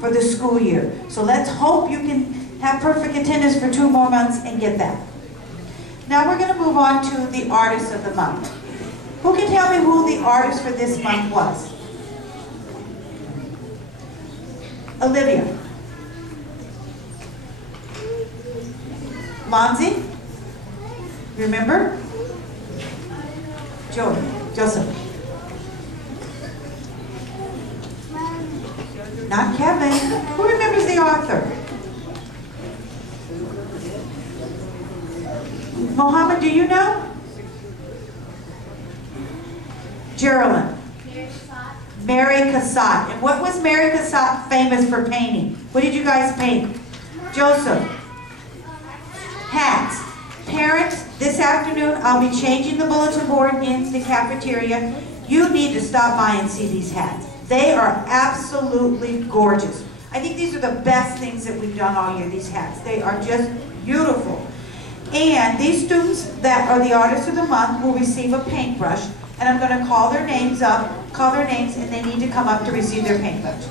for the school year. So let's hope you can have perfect attendance for 2 more months and get that. Now we're going to move on to the artist of the month. Who can tell me who the artist for this month was? Olivia. Lonzie? Remember? Joseph. Not Kevin. Who remembers the author? Mohammed, do you know? Geraldine. Mary Cassatt. And what was Mary Cassatt famous for painting? What did you guys paint? Joseph. Hats. Parents, this afternoon I'll be changing the bulletin board in the cafeteria. You need to stop by and see these hats. They are absolutely gorgeous. I think these are the best things that we've done all year, these hats. They are just beautiful. And these students that are the artists of the month will receive a paintbrush, and I'm going to call their names, and they need to come up to receive their paintbrush.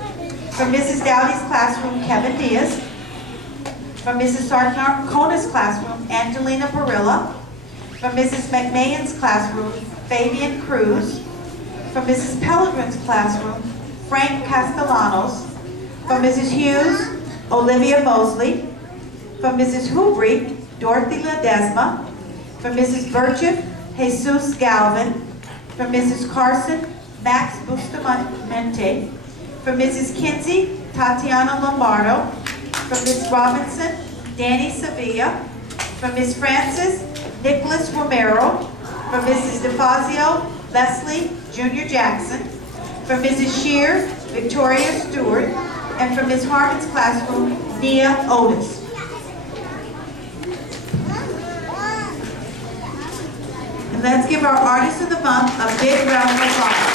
From Mrs. Dowdy's classroom, Kevin Diaz. From Mrs. Sarkona's classroom, Angelina Parilla. From Mrs. McMahon's classroom, Fabian Cruz. From Mrs. Pellegrin's classroom, Frank Castellanos. From Mrs. Hughes, Olivia Mosley. From Mrs. Hubry, Dorothy Ledesma. From Mrs. Burchett, Jesus Galvin. From Mrs. Carson, Max Bustamante. From Mrs. Kinsey, Tatiana Lombardo. From Ms. Robinson, Danny Sevilla. From Ms. Francis, Nicholas Romero. From Mrs. DeFazio, Leslie Jr. Jackson. From Mrs. Shear, Victoria Stewart. And from Ms. Harmon's classroom, Nia Otis. And let's give our Artist of the Month a big round of applause.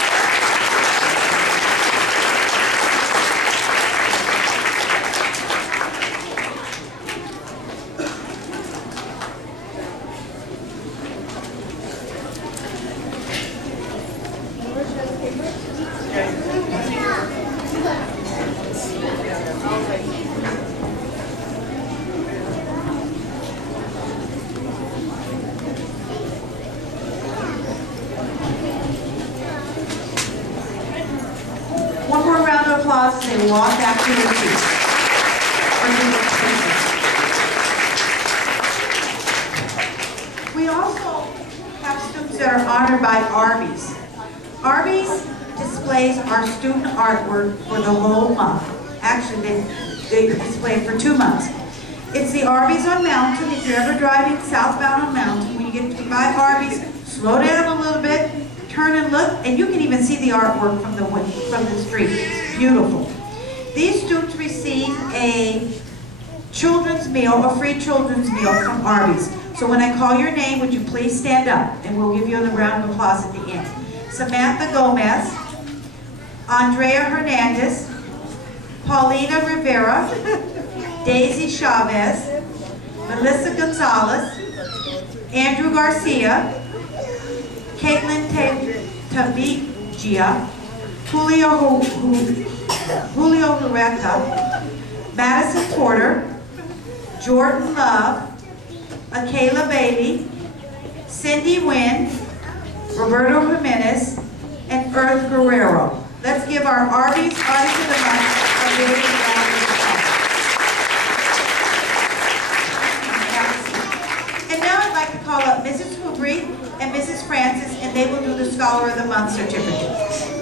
One more round of applause as they walk back to their seats. We also have students that are honored by Arby's. Arby's displays our student artwork for the whole month. Actually, they display it for 2 months. It's the Arby's on Mountain. If you're ever driving southbound on Mountain, when you get to buy Arby's, slow down a little bit, turn and look, and you can even see the artwork from the street. It's beautiful. These students receive a children's meal, a free children's meal from Arby's. So when I call your name, would you please stand up, and we'll give you a round of applause at the end. Samantha Gomez, Andrea Hernandez, Paulina Rivera, Daisy Chavez, Melissa Gonzalez, Andrew Garcia, Caitlin Tabigia, Julio Huerta, Madison Porter, Jordan Love, Akayla Bailey, Cindy Wynn, Roberto Jimenez, and Earth Guerrero. Let's give our Arby's Artist of the Month a big round of applause. And now I'd like to call up Mrs. Hubry and Mrs. Francis, and they will do the Scholar of the Month certificate.